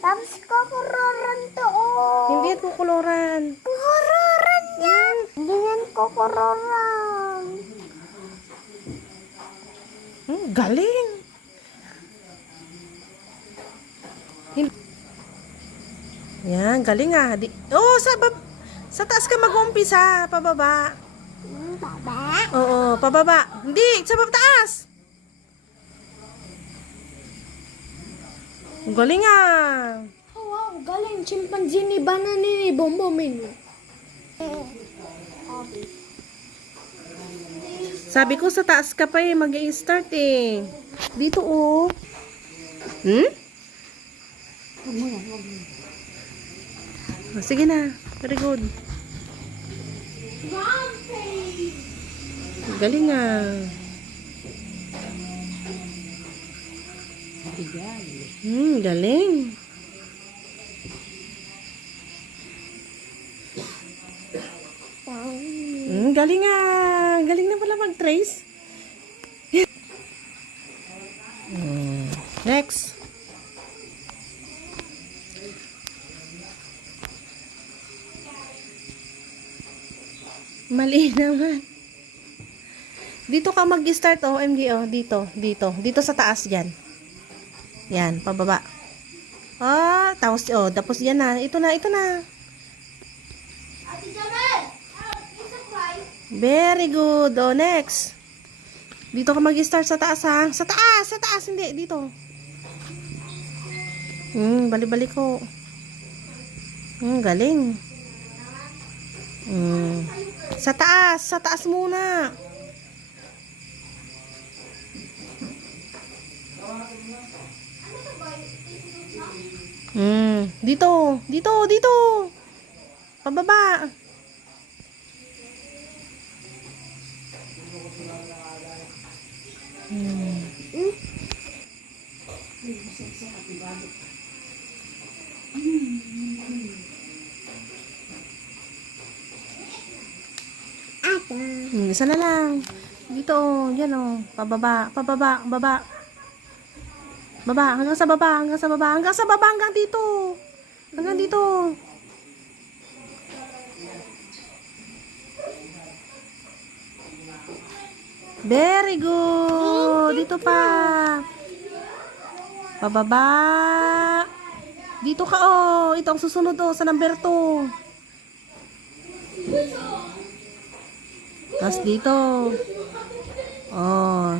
Tapos kukuroran to, oh. Hindi yan kukuloran. Kukuroran yan. Hindi yan kukuroran. Galing. Yan, galing ah. Oh, sa taas ka mag-umpisa. Pababa. Baba. Oo, pababa. Hindi, sa taas. Galing ah. Oh, wow, galing. Chimpanzee ni banana ni Bombomin. Sabi ko sa taas ka pa mag-i-start eh. Dito oh. Oh, sige na. Very good. Galing ah. Galing. Galing ah. Galing na pala mag-trace. Next. Mali naman. Dito ka mag-start oh, MG oh, dito sa taas diyan. Yan, pababa. Ah, tapos yan na. Ito na. Very good. Oh, next. Dito ka mag-start sa taas ha. Sa taas, hindi dito. Bali-bali ko. Galing. Sa taas muna. Dito. Pababa. Isa na lang. Dito, yan oh. Pababa. Baba, hanggang sa baba. Hanggang dito. Hanggang dito. Very good. Dito pa. Pababa. Dito ka oh. Ito ang susunod oh, sa number 2. Tapos dito. Oh.